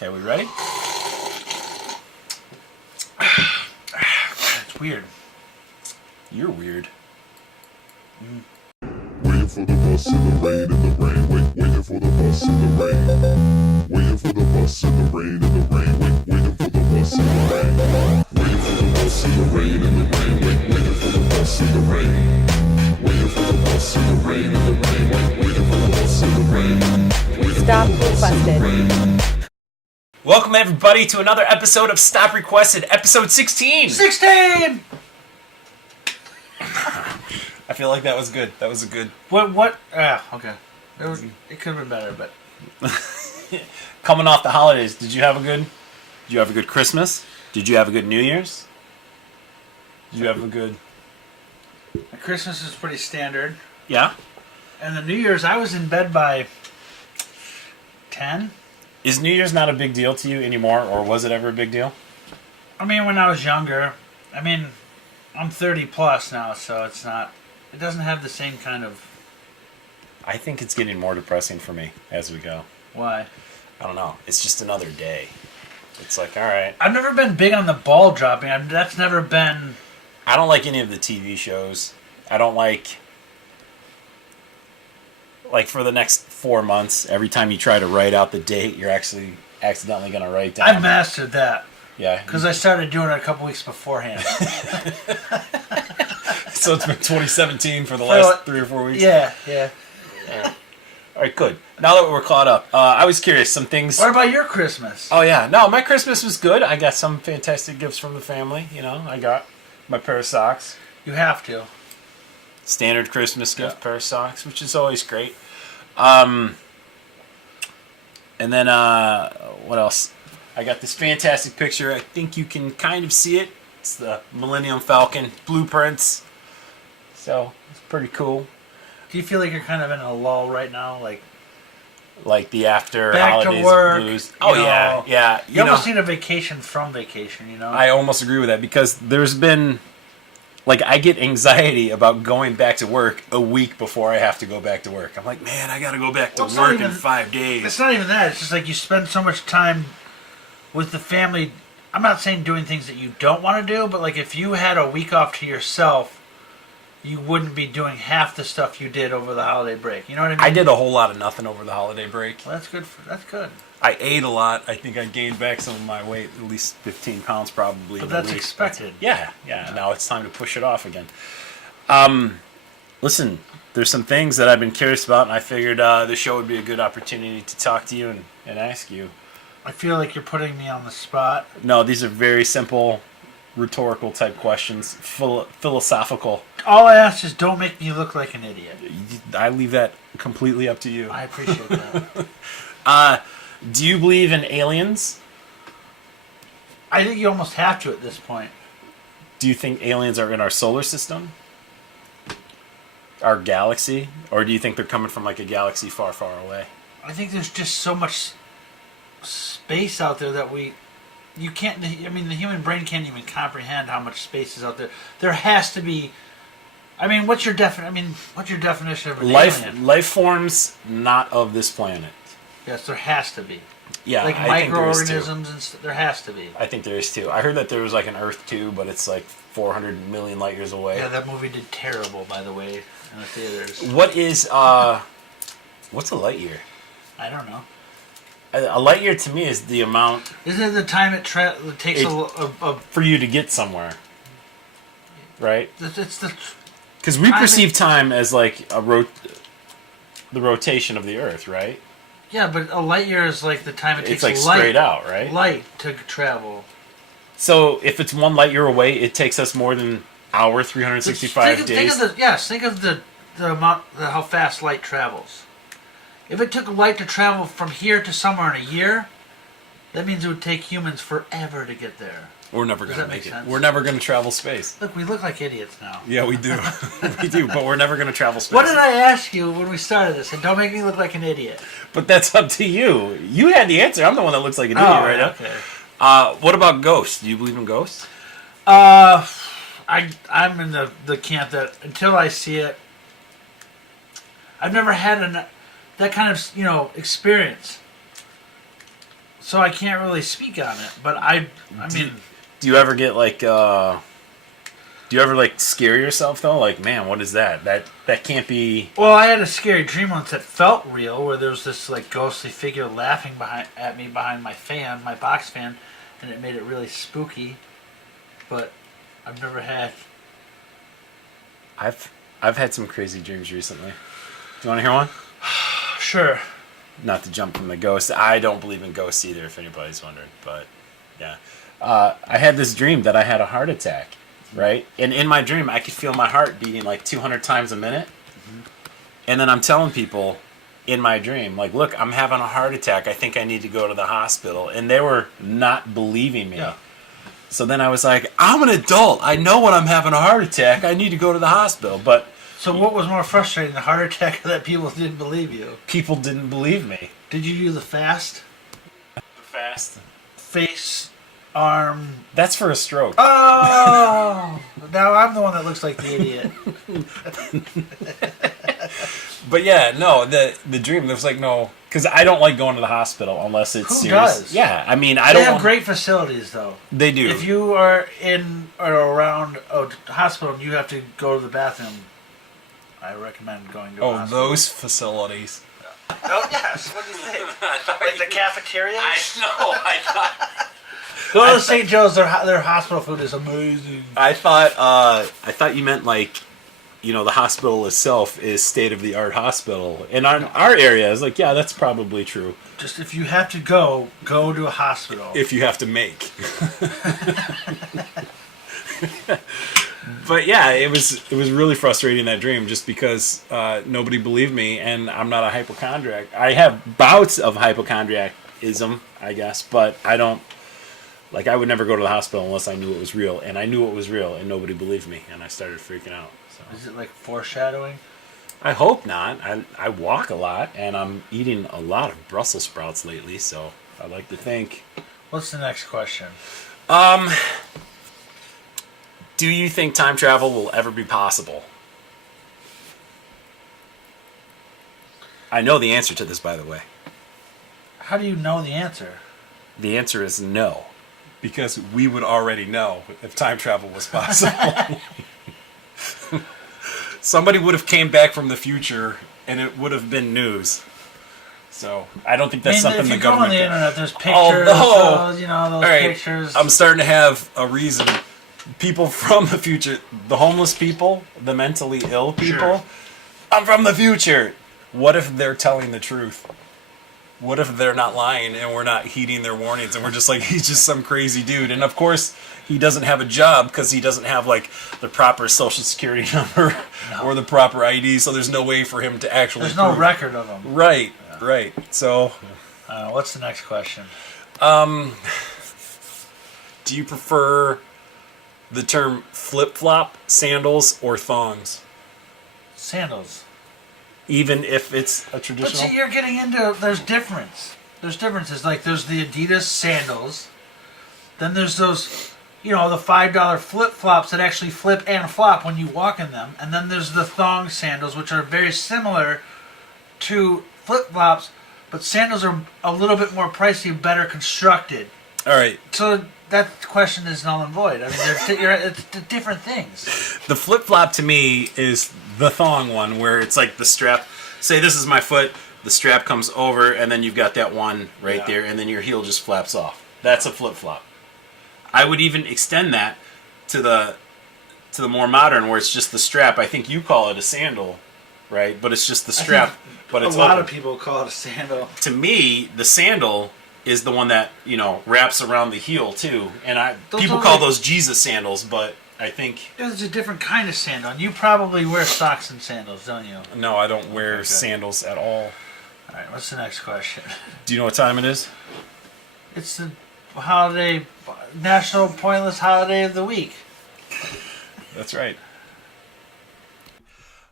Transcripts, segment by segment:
Okay, we ready? It's weird. You're weird. Waiting for the bus in the rain, in the rain. Waiting for the bus in the rain. Waiting for the bus in the rain, in the rain. Waiting for the bus in the rain. Waiting for the bus in the rain, in the rain. Waiting for the bus in the rain. Waiting for the bus in the rain, in the rain. Waiting for the bus in the rain. Stop requested. Welcome everybody to another episode of Stop Requested, episode 16. 16! I feel like that was good. That was a good. What? Okay. It could have been better, but... Coming off the holidays, did you have a good Christmas? Did you have a good New Year's? Did you have a good... Christmas is pretty standard. Yeah? And the New Year's, I was in bed by 10. Is New Year's not a big deal to you anymore, or was it ever a big deal? I mean, when I was younger. I mean, I'm 30 plus now, so it's not... It doesn't have the same kind of... I think it's getting more depressing for me as we go. Why? I don't know. It's just another day. It's like, all right. I've never been big on the ball dropping. That's never been... I don't like any of the TV shows. I don't like for the next 4 months, every time you try to write out the date, you're actually accidentally going to write down. I've mastered that. Yeah. Because I started doing it a couple weeks beforehand. So it's been 2017 for the last 3 or 4 weeks? Yeah. All right, good. Now that we're caught up, I was curious, some things... What about your Christmas? Oh, yeah. No, my Christmas was good. I got some fantastic gifts from the family, you know. I got my pair of socks. You have to. Standard Christmas gift, Yeah. pair of socks, which is always great. And then, what else? I got this fantastic picture. I think you can kind of see it. It's the Millennium Falcon blueprints. So, it's pretty cool. Do you feel like you're kind of in a lull right now? Like the after Back to holidays work, blues. you Oh, know. yeah. You almost need a vacation from vacation, you know? I almost agree with that because there's been... Like, I get anxiety about going back to work a week before I have to go back to work. I'm like, man, I got to go back to Well, it's not work even- in 5 days. It's not even that. It's just like you spend so much time with the family. I'm not saying doing things that you don't want to do, but like if you had a week off to yourself, you wouldn't be doing half the stuff you did over the holiday break. You know what I mean? I did a whole lot of nothing over the holiday break. Well, that's good. That's good. I ate a lot. I think I gained back some of my weight, at least 15 pounds probably. But in a that's week. expected. Yeah. Now it's time to push it off again. Listen, there's some things that I've been curious about, and I figured this show would be a good opportunity to talk to you and ask you. I feel like you're putting me on the spot. No, these are very simple, rhetorical type questions, philosophical. All I ask is don't make me look like an idiot. I leave that completely up to you. I appreciate that. Do you believe in aliens? I think you almost have to at this point. Do you think aliens are in our solar system? Our galaxy? Or do you think they're coming from like a galaxy far, far away? I think there's just so much space out there that you can't. I mean, the human brain can't even comprehend how much space is out there. There has to be. I mean, what's your definition of an alien? Life forms not of this planet. Yes, there has to be. Yeah, Like I think there is too. microorganisms and there has to be. I think there is too. I heard that there was like an Earth too, but it's like 400 million light years away. Yeah, that movie did terrible, by the way, in the theaters. What is what's a light year? I don't know. A light year to me is the amount Isn't it the time it takes for you to get somewhere, right? it's the Because we Time perceive time as like the rotation of the Earth, right? yeah, but a light year is like the time it It's takes like straight out, right? light to travel. So if it's 1 light year away, it takes us more than our 365 days. Think of the amount, how fast light travels. If it took light to travel from here to somewhere in a year, that means it would take humans forever to get there. We're never Does going to that make make it. sense? We're never going to travel space. Look, we look like idiots now. Yeah, we do. We do, but we're never going to travel space. What did I ask you when we started this? And don't make me look like an idiot. But that's up to you. You had the answer. I'm the one that looks like an idiot right now. Okay. What about ghosts? Do you believe in ghosts? I'm in the camp that until I see it, I've never had that kind of experience. so I can't really speak on it. But I mean, Do you ever get like? Do you ever like scare yourself though? Like, man, what is that? That can't be. well, I had a scary dream once that felt real, where there was this like ghostly figure laughing at me behind my fan, my box fan, and it made it really spooky. But I've never had. I've had some crazy dreams recently. Do you want to hear one? Sure. Not to jump from the ghost. I don't believe in ghosts either, if anybody's wondering. But yeah, I had this dream that I had a heart attack, right? And in my dream, I could feel my heart beating like 200 times a minute. And then I'm telling people in my dream, like, look, I'm having a heart attack. I think I need to go to the hospital. And they were not believing me. Yeah. So then I was like, I'm an adult. I know when I'm having a heart attack, I need to go to the hospital. But So what was more frustrating, the heart attack or that people didn't believe you? people didn't believe me. Did you do the fast? Fast. Face, arm. That's for a stroke. Oh! Now I'm the one that looks like the idiot. But yeah, no, the dream, there was like no, because I don't like going to the hospital unless it's Who serious. does? Yeah, I mean, I They don't. have want- great facilities, though. They do. If you are in or around a hospital and you have to go to the bathroom, I recommend going to a hospital. those facilities. Oh, yes. What do you think? Like the cafeteria? know. I thought. Go to St. Joe's. Their hospital food is amazing. I thought you meant like, you know, the hospital itself is state of the art hospital, and on our area is like, yeah, that's probably true. Just if you have to go to a hospital. If you have to make. But yeah, it was really frustrating, that dream, just because nobody believed me, and I'm not a hypochondriac. I have bouts of hypochondriacism, I guess, but I don't. Like, I would never go to the hospital unless I knew it was real, and I knew it was real, and nobody believed me, and I started freaking out. So Is it like foreshadowing? I hope not. I walk a lot, and I'm eating a lot of Brussels sprouts lately, so I like to think. What's the next question? Do you think time travel will ever be possible? I know the answer to this, by the way. How do you know the answer? The answer is no. Because we would already know if time travel was possible. Somebody would have came back from the future, and it would have been news. So I don't think that's something if the you go on government. the can- internet, there's pictures. Oh, no. Those All right, pictures. I'm starting to have a reason. People from the future, the homeless people, the mentally ill people. Sure. I'm from the future. What if they're telling the truth? What if they're not lying and we're not heeding their warnings and we're just like, he's just some crazy dude? And of course, he doesn't have a job because he doesn't have like the proper social security number or the proper ID, so there's no way for him to actually There's no prove. record of them. Right, right. So, What's the next question? do you prefer the term flip-flop, sandals, or thongs? Sandals. Even if it's a But traditional? see, you're getting into. There's difference. There's differences. Like there's the Adidas sandals. Then there's those, the $5 flip flops that actually flip and flop when you walk in them. And then there's the thong sandals, which are very similar to flip flops, but sandals are a little bit more pricey, better constructed. All right. So that question is null and void. I mean, it's different things. The flip-flop to me is the thong one, where it's like the strap. Say this is my foot, the strap comes over, and then you've got that one right there, and then your heel just flaps off. That's a flip-flop. I would even extend that to the more modern, where it's just the strap. I think you call it a sandal, right? But it's just the strap. But it's a lot open. of people call it a sandal. To me, the sandal is the one that wraps around the heel too, and Those people are call like- those Jesus sandals, but I think There's a different kind of sandal. And you probably wear socks and sandals, don't you? no, I don't wear Okay. sandals at all. All right, what's the next question? Do you know what time it is? It's the National Pointless Holiday of the Week. That's right.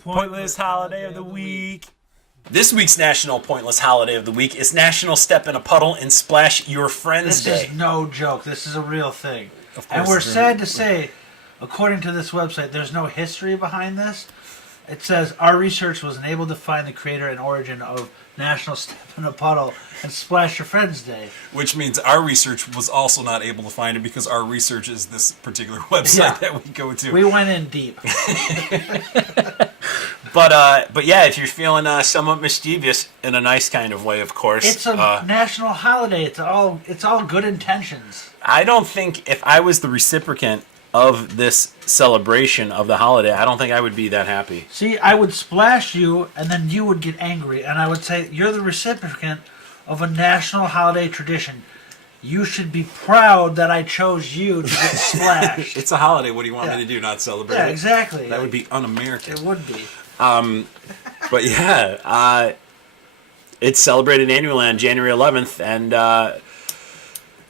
Pointless Holiday of the Week. This week's National Pointless Holiday of the Week is National Step in a Puddle and Splash Your Friends This Day. is no joke. This is a real thing. Of course And we're it's a- sad to say, according to this website, there's no history behind this. It says our research was unable to find the creator and origin of National Step in a Puddle and Splash Your Friends Day. Which means our research was also not able to find it because our research is this particular website Yeah. that we go to. We went in deep. But yeah, if you're feeling somewhat mischievous in a nice kind of way, of course. It's a national holiday. It's all good intentions. I don't think if I was the recipient of this celebration of the holiday, I don't think I would be that happy. See, I would splash you, and then you would get angry, and I would say you're the recipient of a national holiday tradition. You should be proud that I chose you to get splashed. It's a holiday. What do you want Yeah. me to do? Not celebrate Yeah, it? exactly. That would be un-American. It would be. But yeah, it's celebrated annually on January 11th, and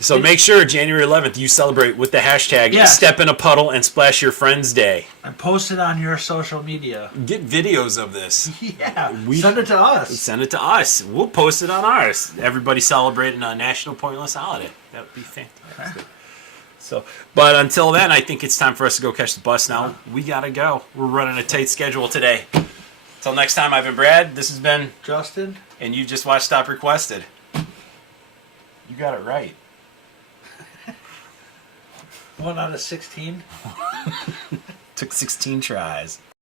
so make sure January 11th you celebrate with the hashtag Yes. Step in a Puddle and Splash Your Friends Day. And post it on your social media. Get videos of this. Yeah, send it to us. Send it to us. We'll post it on ours. Everybody celebrating a National Pointless Holiday. That would be fantastic. So, but until then, I think it's time for us to go catch the bus now. We gotta go. We're running a tight schedule today. Until next time, I've been Brad. This has been, Justin? and you just watched Stop Requested. You got it right. 1 out of 16. Took 16 tries.